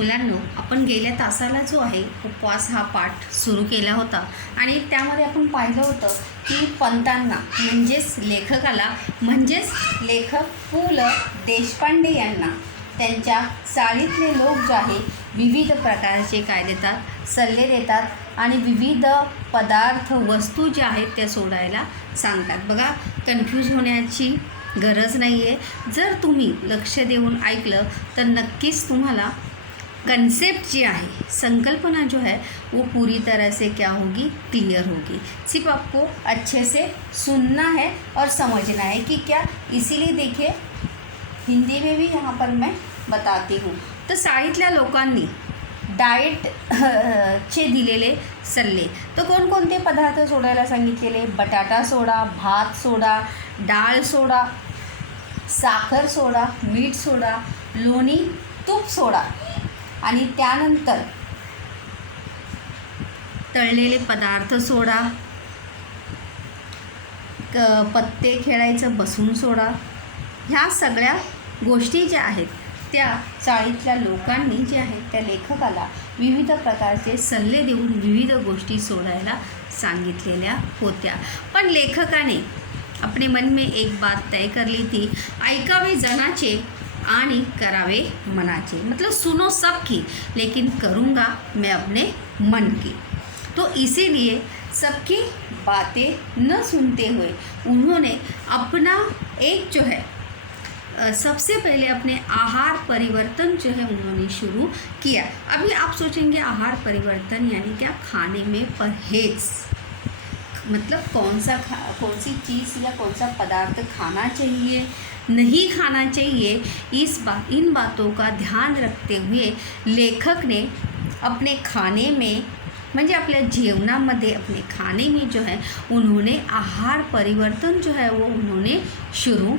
मुलांनो, आपण गेल्या तासाला जो आहे उपवास हा पाठ सुरू केला होता आणि त्यामध्ये आपण पाहिलं होतं की पंतांना म्हणजेच लेखकाला म्हणजेच लेखक पु ल देशपांडे यांना त्यांच्या चाळीतले लोक जे आहे विविध प्रकारचे काय देतात, सल्ले देतात आणि विविध पदार्थ वस्तू ज्या आहेत त्या सोडायला सांगतात. बघा, कन्फ्यूज होण्याची गरज नाही आहे. जर तुम्ही लक्ष देऊन ऐकलं तर नक्कीच तुम्हाला कंसेप्ट जी है, संकल्पना जो है वो पूरी तरह से क्या होगी, क्लियर होगी. सिर्फ आपको अच्छे से सुनना है और समझना है कि क्या. इसीलिए देखिए हिंदी में भी यहाँ पर मैं बताती हूँ. तर शाळेतल्या लोकांनी डाएट चे दिलेले सल्ले. तर कोणकोणते पदार्थ सोडायला सांगितलेले? बटाटा सोडा, भात सोडा, डाळ सोडा, साखर सोडा, मीठ सोडा, लोणी, तूप सोडा आणि त्यानंतर तळलेले पदार्थ सोडा, पत्ते खेळायचं बसून सोडा. ह्या सगळ्या गोष्टी ज्या आहेत त्या चाळीतल्या लोकांनी जे आहेत त्या लेखकाला विविध प्रकारचे सल्ले देऊन विविध गोष्टी सोडायला सांगितलेल्या होत्या. पण लेखकाने अपने मन में एक बात तय कर ली थी, ऐकावे जनाचे आणि करावे मनाचे. मतलब सुनो सबकी लेकिन करूँगा मैं अपने मन की. तो इसीलिए सबकी बातें न सुनते हुए उन्होंने अपना एक जो है सबसे पहले अपने आहार परिवर्तन जो है उन्होंने शुरू किया. अभी आप सोचेंगे आहार परिवर्तन यानी क्या? खाने में परहेज. मतलब कौन सी चीज़ या कौन सा पदार्थ खाना चाहिए, नहीं खाना चाहिए, इन बातों का ध्यान रखते हुए लेखक ने अपने खाने में म्हणजे आपल्या जेवणामध्ये अपने खाने में जो है उन्होंने आहार परिवर्तन जो है वो उन्होंने शुरू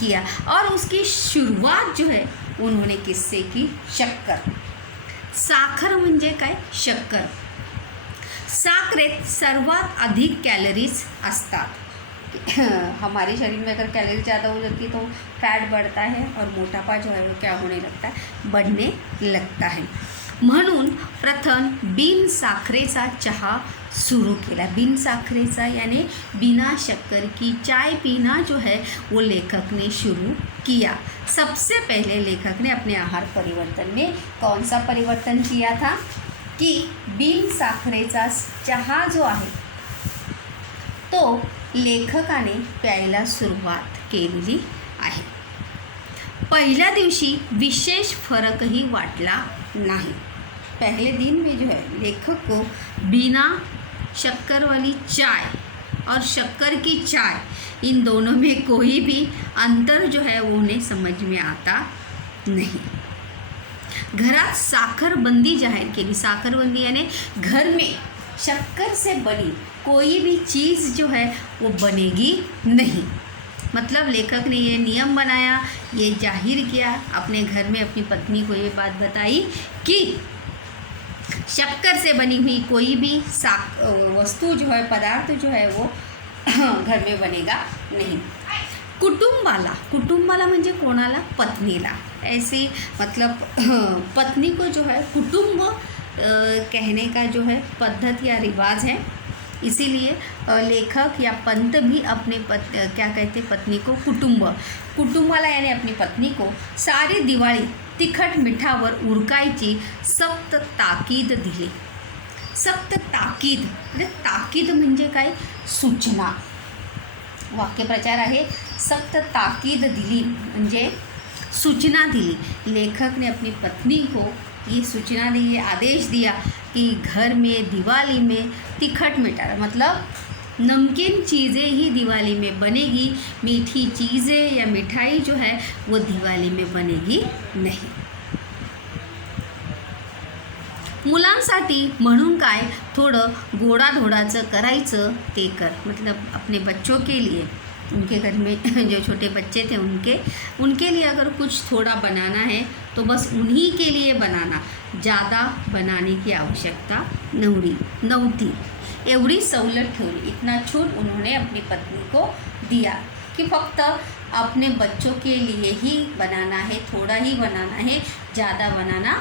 किया. और उसकी शुरुआत जो है उन्होंने किससे की? शक्कर. साखर म्हणजे काय? शक्कर. साखरेत सर्वात अधिक कैलोरीज असतात. हमारे शरीर में अगर कैलोरी ज़्यादा हो जाती है तो फैट बढ़ता है और मोटापा जो है वो क्या होने लगता है? बढ़ने लगता है. म्हणून प्रथम बिन साखरेचा चहा शुरू केला. बिन साखरेचा यानी बिना शक्कर की चाय पीना जो है वो लेखक ने शुरू किया. सबसे पहले लेखक ने अपने आहार परिवर्तन में कौन सा परिवर्तन किया था कि बिन साखरेचा चहा जो आहे तो लेखकाने प्यायला सुरुवात केलेली आहे. पहिल्या दिवशी विशेष फरकही वाटला नहीं. पहले दिन में जो है लेखक को बिना शक्कर वाली चाय और शक्कर की चाय इन दोनों में कोई भी अंतर जो है वो उन्हें समझ में आता नहीं. घरात साखरबंदी जाहिर केली. साखरबंदी यानी घर में शक्कर से बनी कोई भी चीज़ जो है वो बनेगी नहीं. मतलब लेखक ने ये नियम बनाया, ये जाहिर किया, अपने घर में अपनी पत्नी को ये बात बताई कि शक्कर से बनी हुई कोई भी वस्तु जो है, पदार्थ जो है वो घर में बनेगा नहीं. कुटुंबाला म्हणजे कोणाला? पत्नीला. ऐसे मतलब पत्नी को जो है कुटुंब कहने का जो है पद्धत या रिवाज है. इसीलिए लेखक या पंत भी अपने क्या कहते पत्नी को कुटुंबाला यानी अपनी पत्नी को सारी दिवाळी तिखट मिठावर उरकायची सक्त ताकीद दिली. सक्त ताकीद म्हणजे ताकीद म्हणजे काय? सूचना. वाक्यप्रचार आहे सक्त ताकीद दिली म्हणजे सूचना दिली. लेखक ने अपनी पत्नी को ये सूचना दी, ये आदेश दिया कि घर में दिवाली में तिखट मीठा मतलब नमकीन चीज़ें ही दिवाली में बनेगी, मीठी चीज़ें या मिठाई जो है वो दिवाली में बनेगी नहीं. मुलांसाठी म्हणून काय? थोडं गोडाधोडाचं करायचं ते कर. मतलब अपने बच्चों के लिए, उनके घर में जो छोटे बच्चे थे उनके लिए अगर कुछ थोड़ा बनाना है तो बस उन्हीं के लिए बनाना, ज़्यादा बनाने की आवश्यकता नव्हती. एवढी सवलत ठेवली. इतना छूट उन्होंने अपनी पत्नी को दिया कि फक्त अपने बच्चों के लिए ही बनाना है, थोड़ा ही बनाना है, ज़्यादा बनाना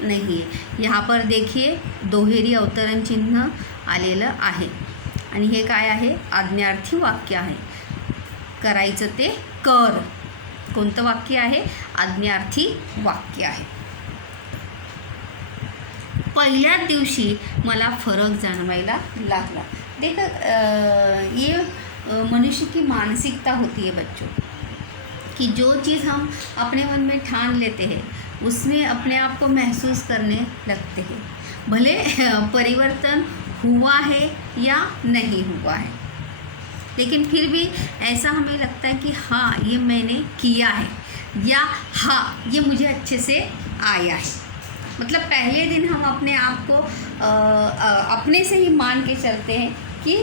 नाही आहे. ह्या पर देखिए दुहेरी अवतरण चिन्ह आलेलं आहे आणि हे काय आहे? आज्ञार्थी वाक्य आहे. करायचं ते कर. कोणतं वाक्य आहे? आज्ञार्थी वाक्य आहे. पहिल्याच दिवशी मला फरक जाणवायला लागला. देखो ये मनुष्य की मानसिकता होती है बच्चों, कि जो चीज़ हम अपने मन में ठान लेते हैं उसमें अपने आप को महसूस करने लगते हैं, भले परिवर्तन हुआ है या नहीं हुआ है, लेकिन फिर भी ऐसा हमें लगता है कि हाँ ये मैंने किया है या हाँ ये मुझे अच्छे से आया है. मतलब पहले दिन हम अपने आप को अपने से ही मान के चलते हैं कि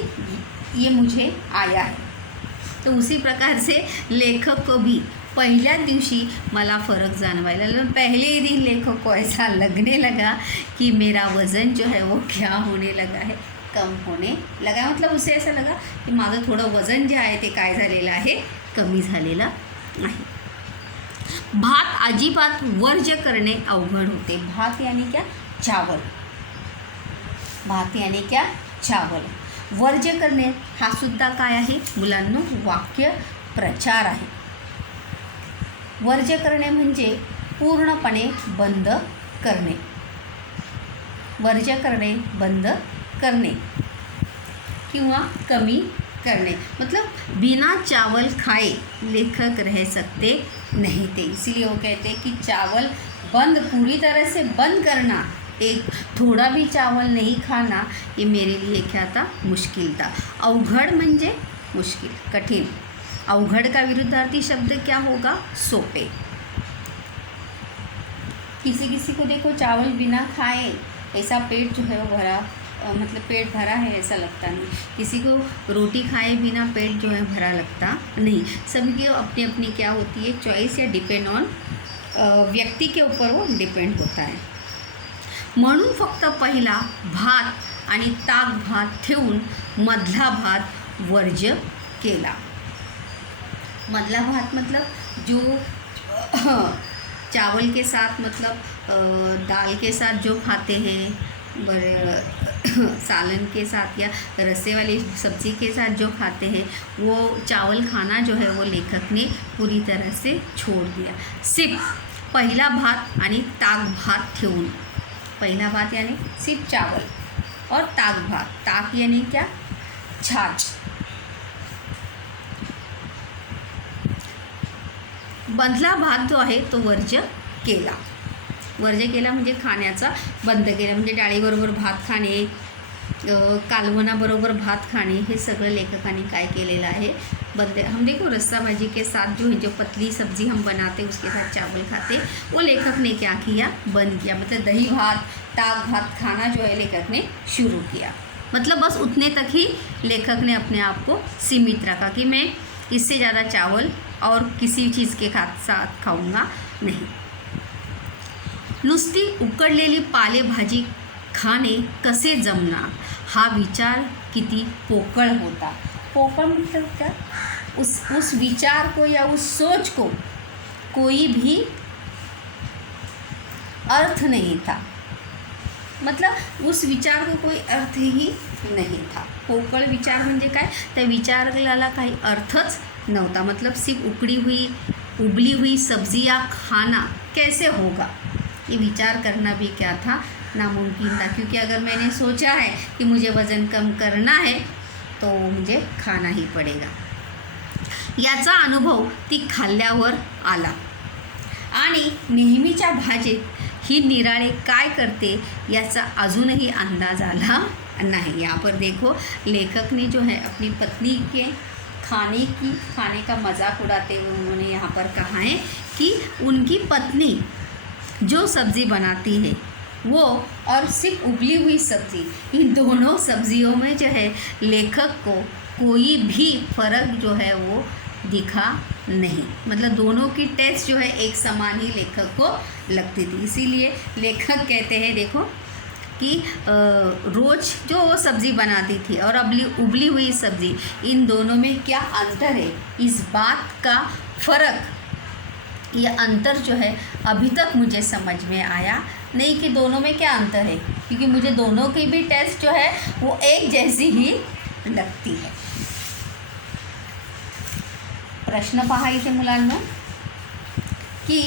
ये मुझे आया है. तो उसी प्रकार से लेखक को भी पहल्या दिवशी मला फ़र्क जाणवायला लागला. पहले ही दिन लेखक को ऐसा लगने लगा कि मेरा वज़न जो है वो क्या होने लगा है, कम होने लगा. मतलब उसे ऐसा लगा की माझं थोडं वजन जे आहे ते काय झालेलं आहे, कमी झालेलं आहे. भात अजिबात वर्ज्य करणे अवघड होते. भात यानी क्या? चावल. भात यानी क्या? चावल. वर्ज्य करणे हा सुद्धा काय आहे मुलांनो? वाक्य प्रचार आहे. वर्ज्य करणे म्हणजे पूर्णपणे बंद करणे. वर्ज्य करणे बंद करणे किंवा कमी करने. मतलब बिना चावल खाए लेखक रह सकते नहीं थे. इसीलिए वो कहते हैं कि चावल बंद, पूरी तरह से बंद करना, एक थोड़ा भी चावल नहीं खाना, ये मेरे लिए क्या था? मुश्किल था. अवघड म्हणजे मुश्किल, कठिन. अवघड का विरुद्धार्थी शब्द क्या होगा? सोपे. किसी को देखो चावल बिना खाए ऐसा पेट जो है वो भरा, मतलब पेट भरा है ऐसा लगता नहीं. किसी को रोटी खाए बिना पेट जो है भरा लगता नहीं. सभी की अपनी अपनी क्या होती है? चॉइस, या डिपेंड ऑन व्यक्ति के ऊपर वो डिपेंड होता है. म्हणून फक्त पहिला भात आणि ताक भात ठेवून मधला भात वर्ज्य केला. मधला भात मतलब जो चावल के साथ, मतलब दाल के साथ जो खाते हैं, सालन के साथ या रसे वाली सब्ज़ी के साथ जो खाते हैं, वो चावल खाना जो है वो लेखक ने पूरी तरह से छोड़ दिया. सिर्फ पहिला भात आणि ताक भात ठेवून. पहिला भात यानी सिर्फ चावल और ताक भात. ताक यानी क्या? छाछ. मधला भात जो आहे तो वर्ज्य केला. वर्ज्य केला म्हणजे खाण्याचा बंद केला. म्हणजे डाळीबरोबर भात खाणे, कालवणाबरोबर भात खाणे, हे सगळं लेखकाने काय केलेलं आहे? बंद. हम देखो रस्सा भाजी के साथ जो पतली सब्ज़ी हम बनाते उसके साथ चावल खाते, वो लेखक ने क्या किया? बंद किया. मतलब दही भात, ताक भात खाना जो है लेखक ने शुरू किया. मतलब बस उतने तक ही लेखक ने अपने आप को सीमित रखा कि मैं इससे ज़्यादा चावल और किसी चीज़ के साथ खाऊंगा नहीं. नुसती उकडलेली पालेभाजी खाणे कसे जमणार हा विचार किती पोकळ होता. पोकळ मतलब क्या? उस विचार को या उस सोच को कोई भी अर्थ नहीं था. मतलब उस विचार को कोई अर्थ ही नहीं था. पोकळ विचार म्हणजे काय? त्या विचाराला काही अर्थच नव्हता. मतलब सिर्फ उबली हुई सब्जियां खाना कैसे होगा, ये विचार करना भी क्या था? नामुमकिन था. क्योंकि अगर मैंने सोचा है कि मुझे वज़न कम करना है तो मुझे खाना ही पड़ेगा. याचा अनुभव ती खाल्ल्यावर आला आणि नेहमीच्या भाजीत ही निराळे काय करते याचा अजूनही अंदाज आला नहीं. यहाँ पर देखो लेखक ने जो है अपनी पत्नी के खाने का मजाक उड़ाते हुए उन्होंने यहाँ पर कहा है कि उनकी पत्नी जो सब्ज़ी बनाती है वो और सिर्फ उबली हुई सब्ज़ी, इन दोनों सब्जियों में जो है लेखक को कोई भी फ़र्क जो है वो दिखा नहीं. मतलब दोनों की टेस्ट जो है एक समान ही लेखक को लगती थी. इसीलिए लेखक कहते हैं देखो कि रोज़ जो वो सब्ज़ी बनाती थी और उबली हुई सब्ज़ी, इन दोनों में क्या अंतर है, इस बात का फ़र्क ये अंतर जो है अभी तक मुझे समझ में आया नहीं कि दोनों में क्या अंतर है, क्योंकि मुझे दोनों की भी टेस्ट जो है वो एक जैसी ही लगती है। प्रश्न पहा इथे मुलांनो की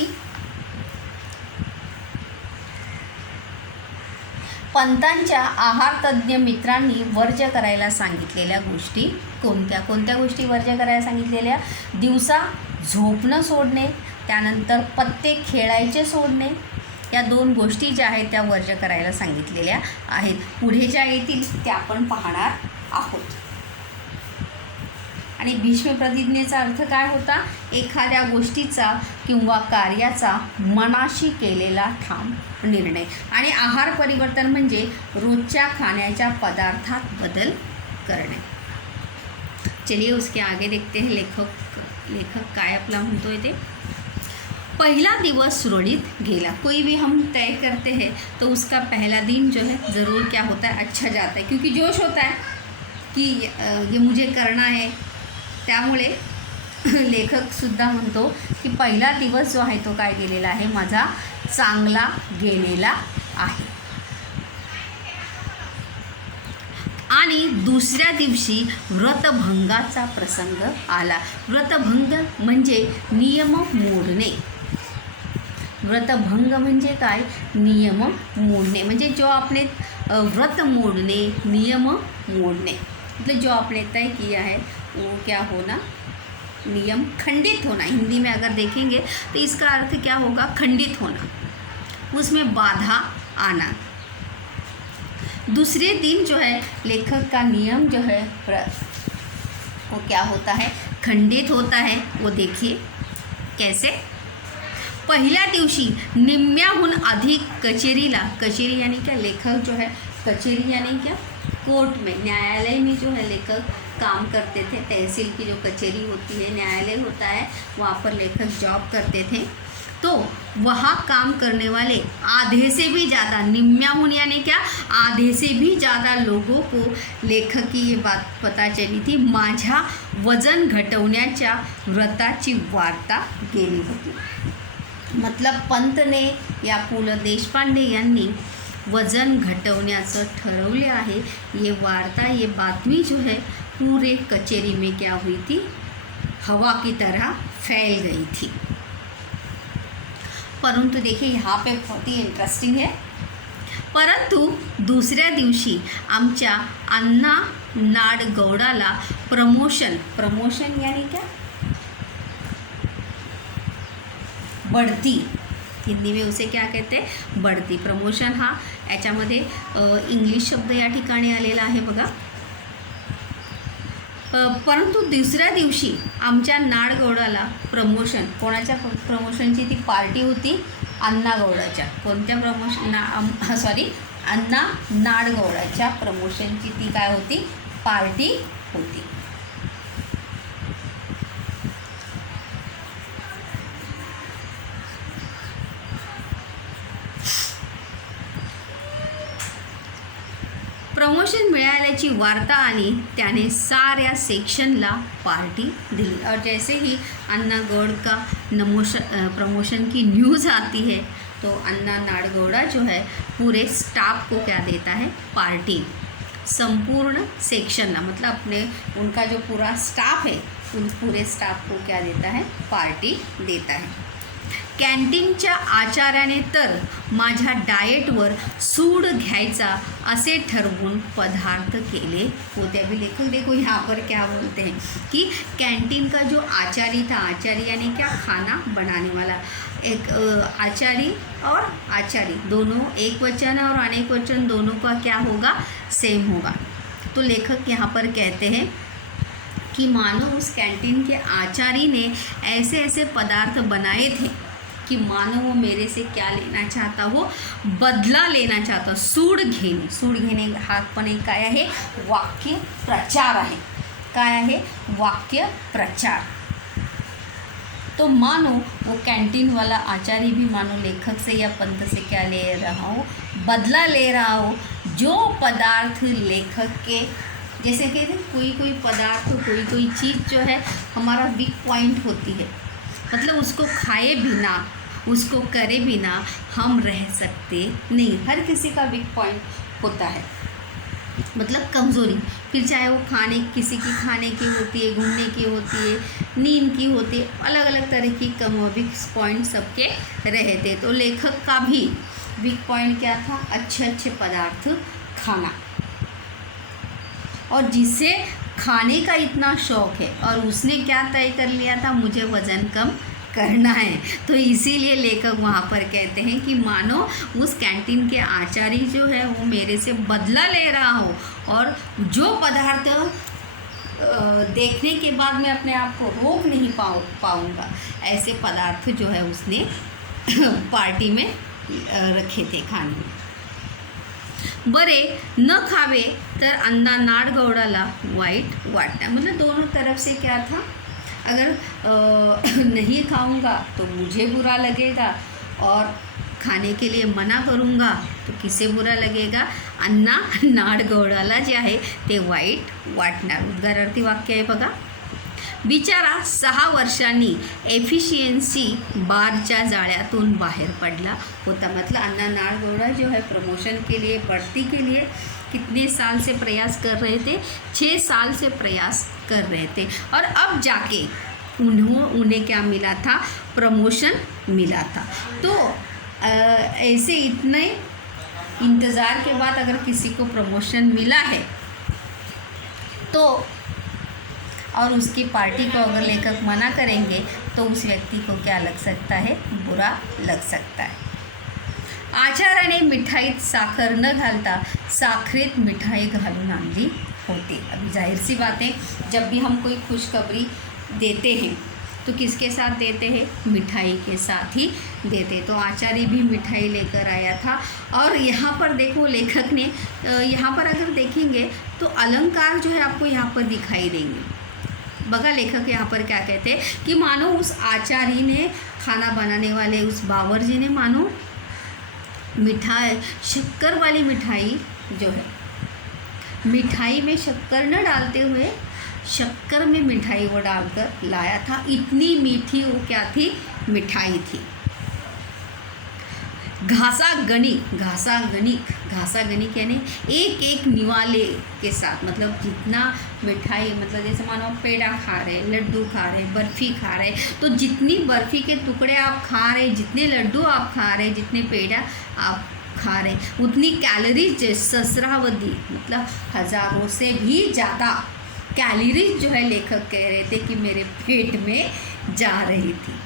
पंतांच्या आहारतज्ञ मित्रांनी वर्ज्य करायला सांगितलेल्या गोष्टी कोणत्या कोणत्या गोष्टी वर्ज्य करायला सांगितलेल्या? दिवसा झोपणं सोडणे, त्यानंतर पत्ते खेळायचे सोडणे, या 2 गोष्टी ज्या आहेत त्या वर्ज्य करायला सांगितलेल्या आहेत. पुढे ज्या येतील त्या आपण पाहणार आहोत. आणि भीष्म प्रतिज्ञेचा अर्थ काय होता? एखाद्या गोष्टीचा किंवा कार्याचा मनाशी केलेला ठाम निर्णय. आणि आहार परिवर्तन म्हणजे रोजच्या खाण्याच्या पदार्थात बदल करणे. चलिए उसके आगे देखते हैं लेखक काय आपला म्हणतोय ते. पहला दिवस सुरळीत गेला. कोई भी हम तय करते हैं तो उसका पहला दिन जो है ज़रूर क्या होता है, अच्छा जाता है, क्योंकि जोश होता है कि ये मुझे करना है. त्यामुळे लेखकसुद्धा म्हणतो की पहिला दिवस जो आहे तो काय गेलेला आहे, माझा चांगला गेलेला आहे. आणि दुसऱ्या दिवशी व्रतभंगाचा प्रसंग आला. व्रतभंग म्हणजे नियम मोडणे. व्रतभंग म्हणजे काय? नियम मोडणे. म्हणजे जो आपने व्रत मोड़ने, नियम मोड़ने, मतलब जो आपने तय किया है वो क्या होना, नियम खंडित होना. हिंदी में अगर देखेंगे तो इसका अर्थ क्या होगा, खंडित होना, उसमें बाधा आना. दूसरे दिन जो है लेखक का नियम जो है वो क्या होता है, खंडित होता है. वो देखिए कैसे. पहिल्या दिवशी निम्म्याहून अधिक कचेरीला, कचेरी यानी क्या, लेखक जो है कचेरी यानी क्या, कोर्ट में, न्यायालय में जो है लेखक काम करते थे. तहसील की जो कचेरी होती है, न्यायालय होता है, वहाँ पर लेखक जॉब करते थे. तो वहाँ काम करने वाले आधे से भी ज़्यादा, निम्म्याहून यानी क्या, आधे से भी ज़्यादा लोगों को लेखक की ये बात पता चली थी. माझ्या वजन घटवण्याच्या व्रताची वार्ता गेली होती. मतलब पंतने या पु ल देशपांडे यांनी वजन घटवण्याचं ठरवले आहे. ये वार्ता, ये बातमी जो है पूरे कचेरी में क्या हुई थी, हवा की तरह फैल गई थी. परंतु देखिए यहाँ पे बहुत ही इंटरेस्टिंग है. परंतु दुसऱ्या दिवशी आमच्या अण्णा नाडगौडाला प्रमोशन, प्रमोशन यानी क्या, बढ़ती. हिंदी में उसे क्या कहते हैं, बढ़ती. प्रमोशन हा याच्यामध्ये इंग्लिश शब्द या ठिकाणी आलेला आहे बघा. परंतु दुसऱ्या दिवशी आमच्या नाडगौडाला प्रमोशन, कोणाच्या प्रमोशनची ती पार्टी होती, अण्णा गौडाच्या. कोणत्या प्रमोशन, सॉरी, अण्णा नाडगौडाच्या प्रमोशनची ती काय होती, पार्टी होती. प्रमोशन मिळाल्याची वार्ता आली. त्याने साऱ्या सेक्शनला पार्टी दिली. और जैसे ही अन्ना गौड़ का प्रमोशन की न्यूज़ आती है तो अन्ना नाडगौड़ा जो है पूरे स्टाफ को क्या देता है, पार्टी. संपूर्ण सेक्शनला, मतलब अपने उनका जो पूरा स्टाफ है उन पूरे स्टाफ को क्या देता है, पार्टी देता है. कॅन्टीनच्या आचार्याने तर माझ्या डाएटवर सूड घ्यायचा असे ठरवून पदार्थ केले होते. अभी लेखक देखो यहाँ पर क्या बोलते हैं कि कैंटीन का जो आचारी था, आचारी यानी क्या, खाना बनाने वाला, एक आचारी और आचारी दोनों एक वचन और अनेक वचन दोनों का क्या होगा, सेम होगा. तो लेखक यहाँ पर कहते हैं कि मानो उस कैंटीन के आचारी ने ऐसे ऐसे पदार्थ बनाए थे कि मानो वो मेरे से क्या लेना चाहता, वो बदला लेना चाहता. सूड घेणे, सूड घेणे हा पण एक काय आहे, वाक्य प्रचार आहे. काय आहे, वाक्य प्रचार. तो मानो वो कैंटीन वाला आचार्य भी मानो लेखक से या पंत से क्या ले रहा हो, बदला ले रहा हो. जो पदार्थ लेखक के, जैसे कि कोई कोई पदार्थ, कोई कोई चीज़ जो है हमारा वीक पॉइंट होती है, मतलब उसको खाए बिना, उसको करे बिना हम रह सकते नहीं। हर किसी का वीक पॉइंट होता है, मतलब कमज़ोरी। फिर चाहे वो किसी की खाने की होती है, घूमने की होती है, नींद की होती है, अलग अलग तरह की वीक पॉइंट सबके रहे थे। तो लेखक का भी वीक पॉइंट क्या था? अच्छे अच्छे पदार्थ खाना। और जिसे खाने का इतना शौक़ है और उसने क्या तय कर लिया था, मुझे वज़न कम करना है। तो इसीलिए लेखक वहाँ पर कहते हैं कि मानो उस कैंटीन के आचार्य जो है वो मेरे से बदला ले रहा हो, और जो पदार्थ देखने के बाद मैं अपने आप को रोक नहीं पाऊँगा, ऐसे पदार्थ जो है उसने पार्टी में रखे थे खाने में। बरे न खावे तर अंधा नाड गौडाला वाईट वाटना, मतलब दोनों तरफ से क्या था, अगर नहीं खाऊंगा तो मुझे बुरा लगेगा, और खाने के लिए मना करूंगा तो किसे बुरा लगेगा? अन्ना नाड गौडाला जे आहे ते वाईट वाटणार। उद्गारार्थी वाक्य आहे बघा। बिचारा 6 वर्षांनी एफिशियन्सी बारच्या जाळ्यातून बाहेर पडला होता। मतलब अन्ना नाड गौड़ा जो है प्रमोशन के लिए, बढ़ती के लिए कितने साल से प्रयास कर रहे थे? 6 साल से प्रयास कर रहे थे, और अब जाके उन्हें क्या मिला था? प्रमोशन मिला था। तो ऐसे इतने इंतज़ार के बाद अगर किसी को प्रमोशन मिला है तो, और उसकी पार्टी को अगर लेखक मना करेंगे तो उस व्यक्ति को क्या लग सकता है? बुरा लग सकता है। आचार्याने मिठाईत साखर न घालता साखरेत मिठाई घालून आणली होती। अभी जाहिर सी बात है, जब भी हम कोई खुशखबरी देते हैं तो किसके साथ देते हैं? मिठाई के साथ ही देते। तो आचार्य भी मिठाई लेकर आया था। और यहाँ पर देखो लेखक ने, यहाँ पर अगर देखेंगे तो अलंकार जो है आपको यहाँ पर दिखाई देंगे। बघा लेखक यहाँ पर क्या कहते हैं कि मानो उस आचार्य ने, खाना बनाने वाले उस बावर्ची ने, मानो मिठाई, शक्कर वाली मिठाई जो है, मिठाई में शक्कर न डालते हुए शक्कर में मिठाई वो डालकर लाया था। इतनी मीठी वो क्या थी? मिठाई थी। घासा गणिक यानी एक एक निवाले के साथ, मतलब जितना मिठाई, मतलब जैसे मानो पेड़ा खा रहे, लड्डू खा रहे, बर्फ़ी खा रहे, तो जितनी बर्फ़ी के टुकड़े आप खा रहे, जितने लड्डू आप खा रहे, जितने पेड़ा आप खा रहे, उतनी कैलोरीज, सहस्रावधि मतलब हज़ारों से भी ज़्यादा कैलोरीज जो है लेखक कह रहे थे कि मेरे पेट में जा रही थी।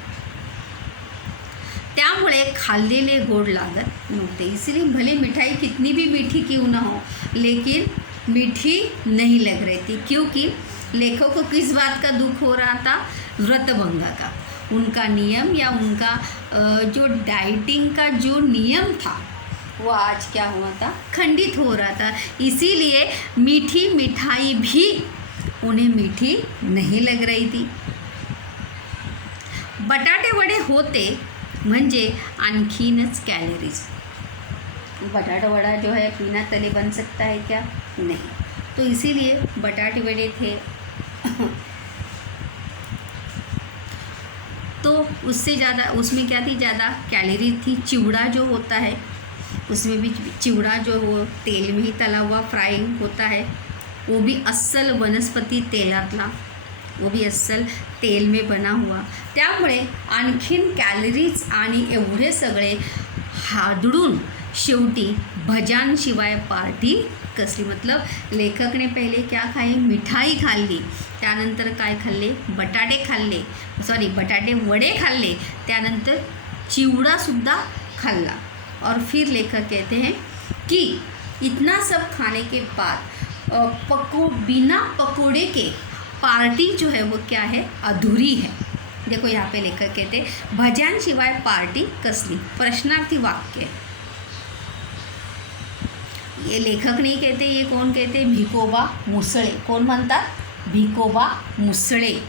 त्यामुळे खाल्लेले गोड लागत नव्हते। इसलिए भले मिठाई कितनी भी मीठी क्यों ना हो, लेकिन मीठी नहीं लग रही थी, क्योंकि लेखक को किस बात का दुख हो रहा था? व्रतभंगा का। उनका नियम या उनका जो डाइटिंग का जो नियम था वो आज क्या हुआ था? खंडित हो रहा था। इसीलिए मीठी मिठाई भी उन्हें मीठी नहीं लग रही थी। बटाटे वडे होते म्हणजे आणखीनच कैलोरीज। बटाटा वड़ा जो है बिना तले बन सकता है क्या? नहीं। तो इसीलिए बटाटे वड़े थे। तो उससे ज़्यादा, उसमें क्या थी? ज़्यादा कैलोरी थी। चिवड़ा जो होता है उसमें भी, चिवड़ा जो वो तेल में ही तला हुआ फ्राइंग होता है, वो भी अस्सल वनस्पती तेलातला, वो भी अस्सल तेल में बना हुआ। त्यामुळे आणखीन कॅलरीज आणि एवढे सगळे हादडून शेवटी भजांशिवाय पार्टी कसली। मतलब लेखक ने पहले क्या खाए? मिठाई खाल्ली, त्यानंतर काय खाल्ले? बटाटे खाल्ले, बटाटे वडे खाल्ले, त्यानंतर चिवड़ासुद्धा खाल्ला। और फिर लेखक कहते हैं कि इतना सब खाने के बाद बिना पकोड़े के पार्टी जो है वो क्या है? अधूरी है। देखो यहाँ पे लेखक कहते हैं भज्यांशिवाय पार्टी कसली, प्रश्नार्थी वाक्य। ये लेखक नहीं कहते, ये कौन कहते? भिकोबा मुसळे। कोण म्हणतात? भिकोबा मुसळे।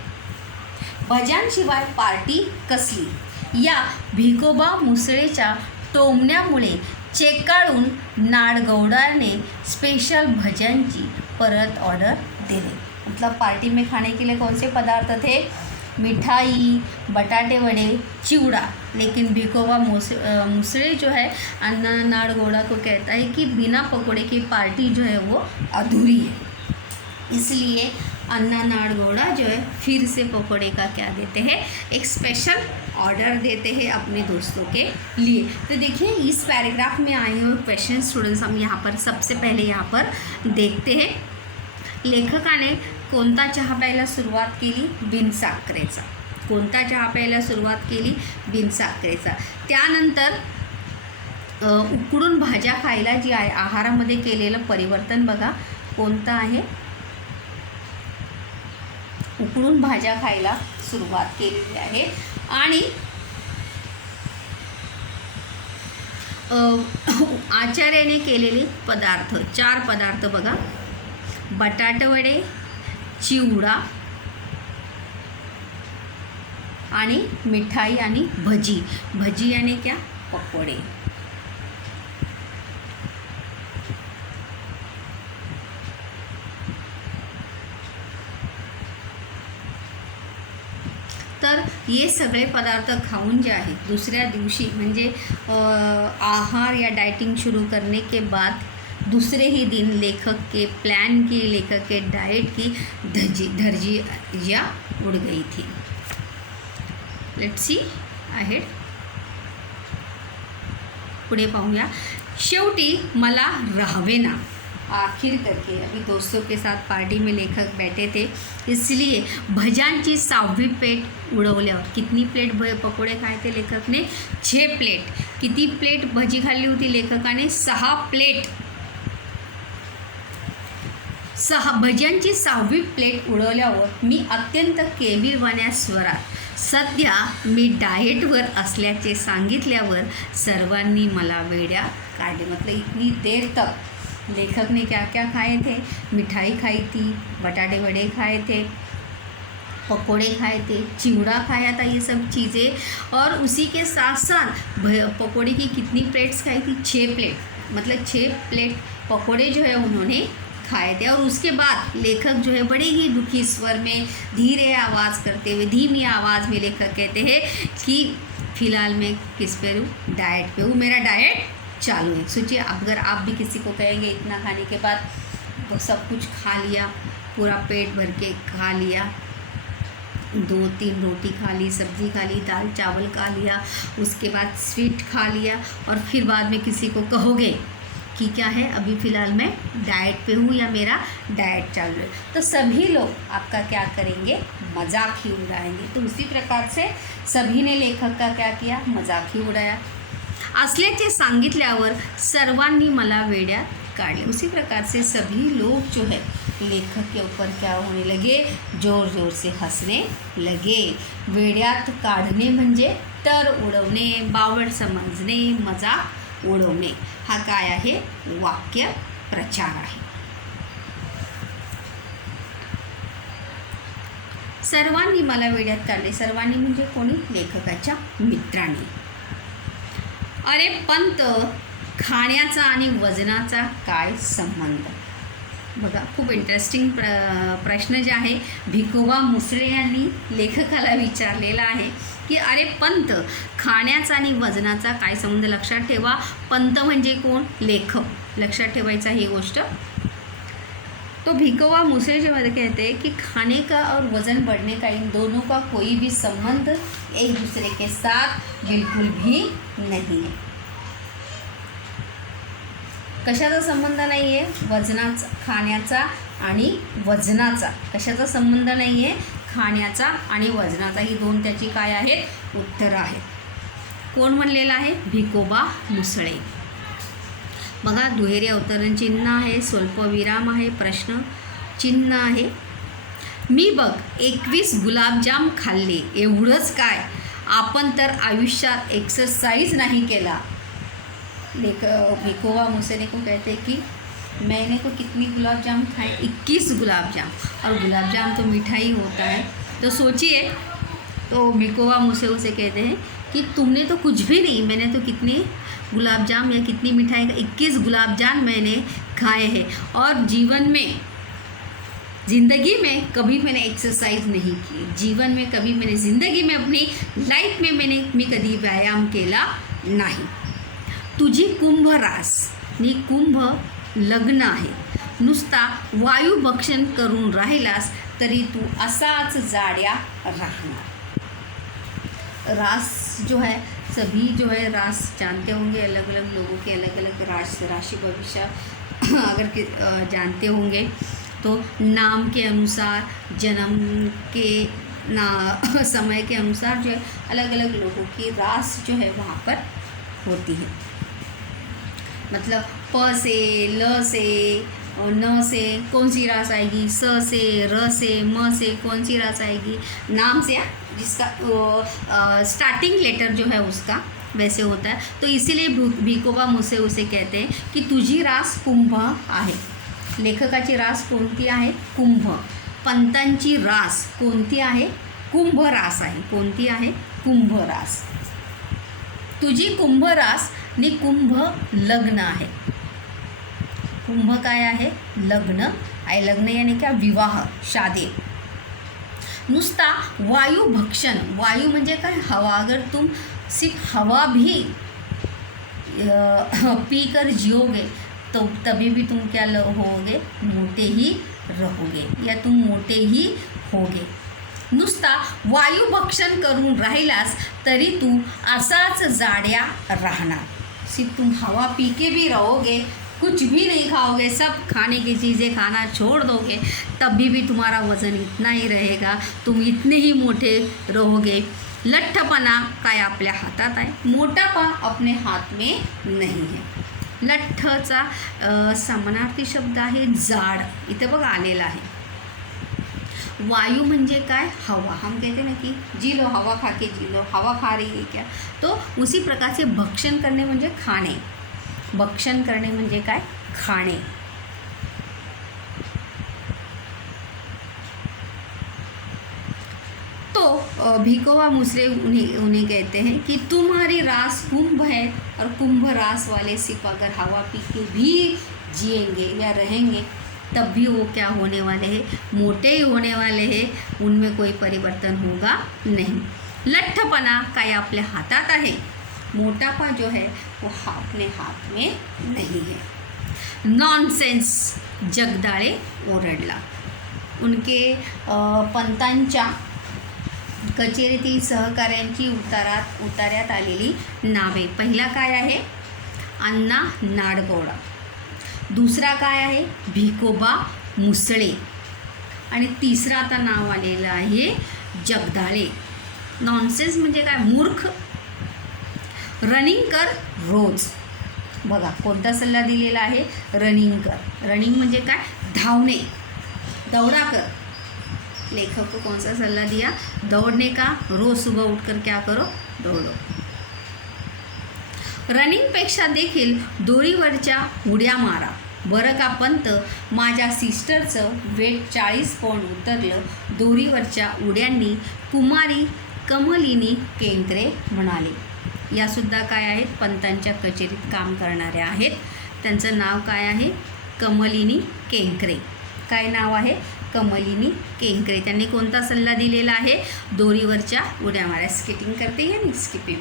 भज्यांशिवाय पार्टी कसली या भिकोबा मुसळेच्या टोमण्यामुळे चेकाळून नाडगौडाने स्पेशल भज्यांची परत ऑर्डर दिली। मतलब पार्टी में खाने के लिए कौन से पदार्थ थे? मिठाई, बटाटे वड़े, चिवड़ा। लेकिन भिकोबा मुसळे जो है अन्ना नाडगौड़ा को कहता है कि बिना पकोड़े की पार्टी जो है वो अधूरी है। इसलिए अन्ना नाडगौड़ा जो है फिर से पकोड़े का क्या देते हैं, एक स्पेशल ऑर्डर देते हैं अपने दोस्तों के लिए। तो देखिए इस पैराग्राफ में आए हुए क्वेश्चन स्टूडेंट्स हम यहाँ पर सबसे पहले यहाँ पर देखते हैं। लेखकाने कोणता चहा प्यायला सुरुवात केली, बिनसाखरेचा। कोणता चहा प्यायला सुरुवात केली, बिनसाखरेचा। त्यानंतर उकडून भाज्या खायला जी आहे आहारामध्ये केलेलं परिवर्तन बघा कोणतं आहे, उकडून भाज्या खायला सुरुवात केलेली आहे। आणि आचार्याने केलेले पदार्थ 4 पदार्थ बघा, बटाटवडे, चिवडा आणि मिठाई आणि भजी। भजी यानी क्या, पकोड़े। तर ये सगळे पदार्थ खाऊन जे आहे दुसऱ्या दिवशी म्हणजे आहार या डाइटिंग शुरू करने के बाद दूसरे ही दिन लेखक के प्लान की, लेखक के डाइट की धज्जियां उड़ गई थी। लेट्स सी अहेड, पुढे पाहूया। शेवटी मला राहवेना, आखिर करके अभी दोस्तों के साथ पार्टी में लेखक बैठे थे इसलिए भज्यांची 6वी प्लेट उडवल्यावर, कितनी प्लेट पकोड़े खाए थे लेखक ने, 6 प्लेट। किती प्लेट भजी खाल्ली होती लेखकाने, 6 प्लेट। 6 भज्यांची 6वी प्लेट उडवल्यावर मी अत्यंत केविलवाण्या स्वरात सध्या मी डाएटवर असल्याचे सांगितल्यावर सर्वांनी मला वेड्या काढले। मतलब इतनी देर तक लेखक ने क्या क्या खाए थे, मिठाई खाई थी, बटाटे वड़े खाए थे, पकोड़े खाए थे, चिवड़ा खाया था, ये सब चीज़ें। और उसी के साथ साथ पकोड़े की कितनी प्लेट्स खाई थी, 6 प्लेट। मतलब 6 प्लेट पकोड़े जो है उन्होंने खाए थे। और उसके बाद लेखक जो है बड़े ही दुखी स्वर में धीरे आवाज़ करते हुए, धीमी आवाज़ में लेखक कहते हैं कि फ़िलहाल मैं किस पे हूँ, डाइट पे हूँ, मेरा डाइट चालू है। सोचिए अगर आप भी किसी को कहेंगे इतना खाने के बाद तो सब कुछ खा लिया, पूरा पेट भर के खा लिया, 2-3 रोटी खा ली, सब्ज़ी खा ली, दाल चावल खा लिया, उसके बाद स्वीट खा लिया, और फिर बाद में किसी को कहोगे कि क्या है अभी फ़िलहाल मैं डाइट पे हूँ या मेरा डाइट चालू है, तो सभी लोग आपका क्या करेंगे, मजाक ही उड़ाएंगे। तो उसी प्रकार से सभी ने लेखक का क्या किया, मजाक ही उड़ाया। असल्याचे सांगितल्यावर सर्वांनी मला वेड्यात काढले। उसी प्रकार से सभी लोग जो है लेखक के ऊपर क्या होने लगे, जोर जोर से हंसने लगे। वेड्यात काढणे म्हणजे तर उडवणे, बावळ समजणे, मजाक उडवणे, हा काय आहे, वाक्य प्रचार आहे। सर्वांनी मला वेड्यात काढले, सर्वांनी म्हणजे कोणी, लेखकाच्या मित्रांनी। अरे पंत, खाण्याचा आणि वजनाचा काय संबंध, बघा खूप इंटरेस्टिंग प्रश्न जे आहे भिकोबा मुसळे यांनी लेखकाला विचारलेला आहे की अरे पंत, खाण्याचा आणि वजनाचा काय संबंध। लक्षात ठेवा, पंत म्हणजे कोण, लेखक, लक्षात ठेवायचा ही गोष्ट। तो भिकोबा मुसळे जो कहते हैं कि खाने का और वज़न बढ़ने का, इन दोनों का कोई भी संबंध एक दूसरे के साथ बिल्कुल भी नहीं है। कशाचा संबंध नाही आहे, वजनाचा, खाण्याचा आणि वजनाचा कशाचा संबंध नाही आहे, खाण्याचा आणि वजनाचा, ही दोन त्याची काय आहेत, उत्तरं आहेत। कोण म्हणलेलं आहे, भिकोबा मुसळे। बघा दुहेरी अवतरण चिन्ह आहे, स्वल्पविराम आहे, प्रश्न चिन्ह आहे। मी बघ 21 गुलाबजाम खाल्ले, एवढंच काय, आपण तर आयुष्यात एक्सरसाइज नहीं केला। भिकोबा मुसळे को कहते हैं कि मैंने तो कितनी गुलाबजाम खाए, 21 गुलाबजाम, और गुलाबजाम तो मिठाई होता है। तो सोचिए, तो भिकोबा मुसळे से कहते हैं कि तुमने तो कुछ भी नहीं, मैंने तो कितने गुलाबजाम या कितनी मिठाई, 21 गुलाबजाम मैंने खाए हैं। और जीवन में ज़िंदगी में कभी मैंने एक्सरसाइज नहीं की, जीवन में कभी मैंने ज़िंदगी में अपनी लाईफ में मी कधी व्यायाम केला नाही. तुझी कुंभ रास नि कुंभ लग्न आहे, नुसता वायुभक्षण करून राहिलास तरी तू असाच जाड्या राहणार. रास जो है सभी जो है रास जानते होंगे, अलग अलग लोगों के अलग अलग राशि भविष्य अगर जानते होंगे तो नाम के अनुसार, जन्म के समय के अनुसार जो है अलग अलग लोगों की रास जो है वहाँ पर होती है. मतलब प से, ल से, न से कौन सी रास आएगी, स से, र से, म से कौन सी रास आएगी, नाम से जिसका स्टार्टिंग लेटर जो है उसका वैसे होता है. तो इसीलिए भिकोबा मुसे उसे कहते हैं की तुझी रास कुंभ आहे. लेखकाची रास कोणती आहे, कुंभ. पंतांची रास कोणती आहे, कुंभ रास आहे. कोणती आहे, कुंभ रास. तुझी कुंभ रास नि कुंभ लग्न आहे. कुंभ काय आहे, लग्न आहे. लग्न यानी क्या, विवाह, शादी. नुसता वायुभक्षण, वायु म्हणजे काय, हवा. अगर तुम सिर्फ हवा भी पी कर जियोगे तो तभी भी तुम क्या होगे, मोटे ही रहोगे या तुम मोटे ही होगे. नुसता वायुभक्षण करून राहिलास तरी तू असाच जाड्या राहणार. सिर्फ तुम हवा पी के भी रहोगे, कुछ भी नहीं खाओगे, सब खाने की चीज़ें खाना छोड़ दोगे, तभी भी तुम्हारा वज़न इतना ही रहेगा, तुम इतने ही मोटे रहोगे. लठ्ठपणा काय आपल्या हातात आहे, मोटापा अपने हाथ में नहीं है. लठ्ठचा समानार्थी शब्द आहे जाड. इथे बघा आलेला आहे. वायु म्हणजे काय, हवा. हम कहते हैं ना कि जी लो हवा खा के जी लो, हवा खा रही है क्या. तो उसी प्रकार से भक्षण करणे म्हणजे खाणे. भक्षण करणे म्हणजे काय, खाणे. तो भिकोबा मुसले उन्हें कहते हैं कि तुम्हारी रास कुंभ है और कुंभ रास वाले सिर्फ अगर हवा पी के भी जिएंगे या रहेंगे तब भी वो क्या होने वाले हैं, मोटे ही होने वाले हैं. उनमें कोई परिवर्तन होगा नहीं. लठ्ठपणा काय आपल्या हातात आहे, मोटापा जो है वो अपने हाथ में नहीं है. नॉनसेन्स, जगदाळे ओरडला. उनके पंतांच्या कचेरीतील सहकाऱ्यांची उतार्यात आलेली नावे. पहिला काय आहे, अण्णा नाडगौडा. दुसरा काय आहे, भिकोबा मुसळे. आणि तिसरा आता नाव आलेलं आहे जगदाळे. नॉनसेन्स म्हणजे काय, मूर्ख. रनिंग कर रोज. बघा कोणता सल्ला दिलेला आहे, रनिंग कर. रनिंग म्हणजे काय, धावणे, दौड़ा कर. लेखक को कौन सा सल्ला दिया, दौड़ने का. रोज सुबह उठकर क्या करो, दौड़ो. रनिंगपेक्षा देखील दोरीवरच्या उड्या मारा. बरं का पंत, माझ्या सिस्टरचं वेट 40 पौंड उतरलं. दोरीवरच्या उड्यांनी कुमारी कमलिनी केंकरे म्हणाले. यासुद्धा काय आहेत, पंतांच्या कचेरीत काम करणाऱ्या आहेत. त्यांचं नाव काय आहे, कमलिनी केंकरे. काय नाव आहे, कमलिनी केंकरे. त्यांनी कोणता सल्ला दिलेला आहे, दोरीवरच्या उड्या मारा. स्केटिंग करते हैं ना, स्किपिंग,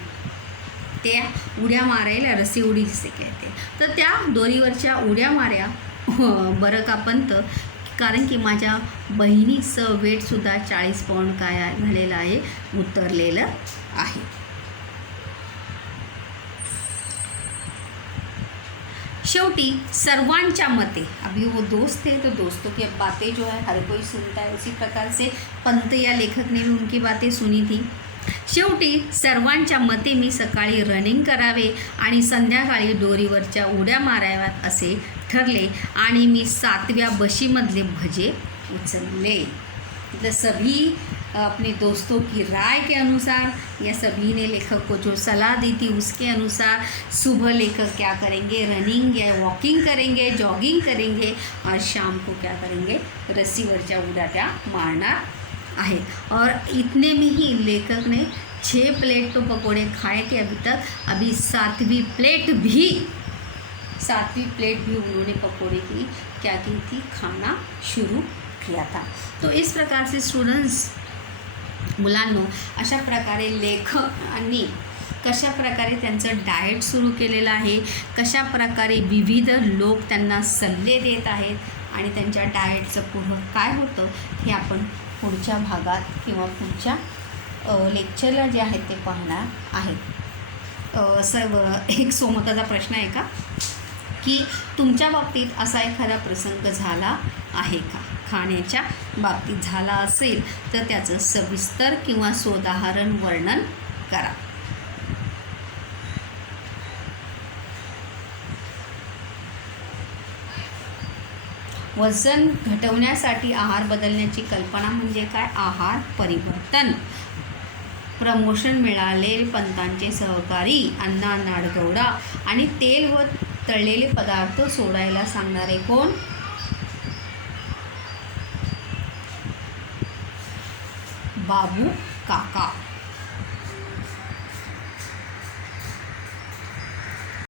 त्या उड्या मारायला रस्सी उडी जिसे कहते. तर त्या दोरीवरच्या उड्या माऱ्या बरं का पंत, कारण की माझ्या बहिणीचं वेटसुद्धा 40 पौंड काय झालेलं आहे, उतरलेलं आहे. शेवटी सर्वांच्या मते, अभी वो दोस्त थे तो दोस्तों की बातें जो है हर कोई सुनता है, उसी प्रकार से पंत या लेखक ने भी उनकी बातें सुनी थी. शेवटी सर्वांच्या मते मी सकाळी रनिंग करावे आणि संध्याकाळी दोरीवरच्या उड्या माराव्यात असे ठरले आणि मी 7व्या बशीमधले भजे उचलले. मतलब सभी अपने दोस्तों की राय के अनुसार या सभी ने लेखक को जो सलाह दी थी उसके अनुसार सुबह लेखक क्या करेंगे, रनिंग या वॉकिंग करेंगे, जॉगिंग करेंगे और शाम को क्या करेंगे, रस्सीवरच्या उड्या त्या मारणार आहे. और इतने में ही लेखक ने 6 प्लेट तो पकोड़े खाए थे अभी तक. अभी 7वीं प्लेट भी उन्होंने पकोड़े की क्या की थी, खाना शुरू किया था। तो इस प्रकार से स्टूडेंट्स, मुलांनो, अशा प्रकारे लेखकांनी कशा प्रकारे त्यांचं डाएट सुरू केलेलं आहे, कशा प्रकारे विविध लोक त्यांना सल्ले देत आहेत आणि त्यांच्या डाएटचं पुढं काय होतं हे आपण पुढच्या भागात किंवा पुढच्या लेक्चरला जे आहेत ते पाहणार आहेत. सर्व एक सोमताचा प्रश्न आहे का की तुमच्या बाबतीत असा एखादा प्रसंग झाला आहे का, खाण्याच्या बाबतीत झाला असेल तर त्याचं सविस्तर किंवा सोदाहरण वर्णन करा. वजन घटवण्यासाठी आहार बदलण्याची कल्पना म्हणजे काय? आहार परिवर्तन. प्रमोशन मिळाले पंतांचे सहकारी अण्णा नाडगौडा आणि तेल व तळलेले पदार्थ सोडायला सांगणारे कोण? बाबू काका.